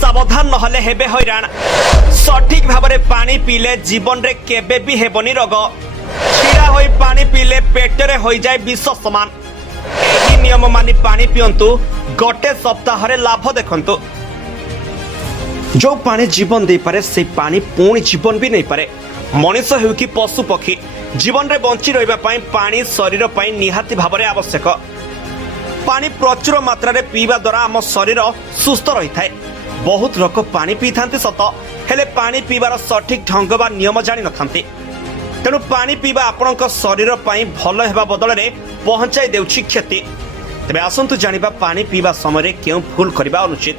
सावधान नहले हेबे हैरान। सठिक भाव में पानी पीले जीवन रे केबे भी हेबनी रोग। छिड़ा होई पानी पीले पेटरे हो जाए विष समान। एही नियम मानि पानी पियंतु, गोटे सप्ताह रे लाभ देखंतु। जो पानी जीवन दे पारे से पानी पुणी जीवन भी नहीं पारे। मनुष्य हेउ कि पशु पक्षी जीवन रे बंची रहिबा पई पानी शरीर पई निहाती भाव में आवश्यक। पानी प्रचुर मात्रा रे पीवा द्वारा आम शरीर सुस्थ रही थाए। बहुत लोक पानी पी थांती सत, हेले पानी पीवार सठिक ढंग बा नियम जानि नथांती। तेणु पानी पीवा आपणक शरीर पई भल हेबा बदल रे पहुंचाई देउछि क्षति। तबे आसंतु जानिबा पानी पीवा समय रे केउ भूल करबा अनुचित।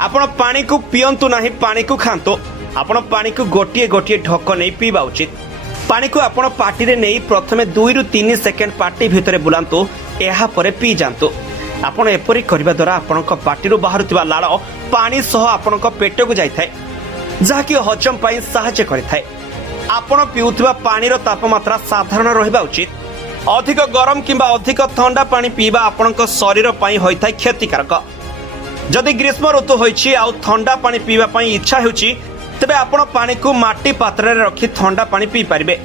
आपण पानी को पियंतु नाही, पानी को खांतु। आपण पानी को गोटिए गोटिए ढक नहीं पीवा उचित। पानी को आपण पार्टी रे नहीं प्रथमे 2 रु 3 सेकेंड पार्टी भितरे बुलांतु, एहा परे पी जांतु। आपण एपरि करबा द्वारा आपणक पार्टी रु बाहरुतिबा लाळ पानी सह आपणक पेट को जाय थाए, जहा कि हजम पई सहायता करिथाए। आपण पिउथिबा पानी रो तापमात्रा साधारण रहिबा उचित। अधिक गरम किंबा अधिक ठंडा पानी पीवा आपणक शरीर पई होइथाए क्षतिकारक। जदि ग्रीष्म ऋतु होइछि आ ठंडा पानी पीवा पई इच्छा हेउछि, तबे आपण पानी को माटी पात्र रे रखि ठंडा पानी पी परिबे।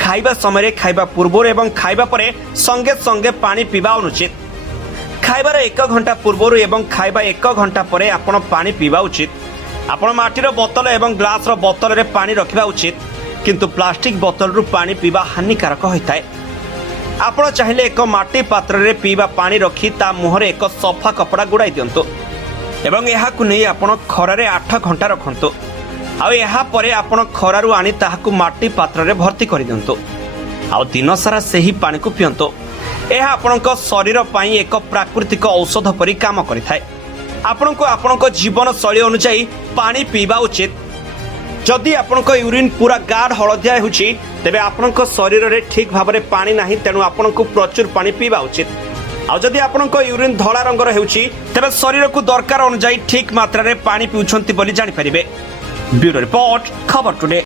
खाइबा समय खाइबा पूर्व एवं खाइबा परे संगे संगे पानी पीवा अनुचित। खाइबार 1 घंटा पूर्व एवं खाइबा 1 घंटा परे आपण पानी पीवा उचित। आपण माटीर बोतल एवं ग्लास रो बोतल रे पानी रखिबा उचित, किंतु प्लास्टिक बोतल रु पानी पीवा हानिकारक होइताए। आपण चाहिले एक माटी पात्र रे पीवा पानी रखि ता मुहरे एक सफा कपड़ा गुड़ाई दियंतु एवं एहाकु नै आपण खरारे 8 घंटा रखंतु। आ एहा परे आपण खरारु आनी ताहाकु माटी पात्र रे भर्ती करि दियंतु। आ दिन सारा सेही पानी को पियंतु। एहा आपणक शरीर पई एक प्राकृतिक औषध परि काम करिथाए। आपणको आपणक जीवन शैली अनुसार पानी पीवा उचित। जदि आपणक यूरिन पूरा गाढ़ हलदिया होछि, तेबे आपणक शरीर रे ठीक भाव में पानी नाही, तेणु आपणको प्रचुर पानी पीवा उचित। आ जदि आपणक यूरिन धला रंगर हेउछि, तेबे शरीर को दरकार अनुसार ठीक मात्रा रे पानी पिउछंती बोली जानि परिबे। ब्यूरो रिपोर्ट, खबर टुडे।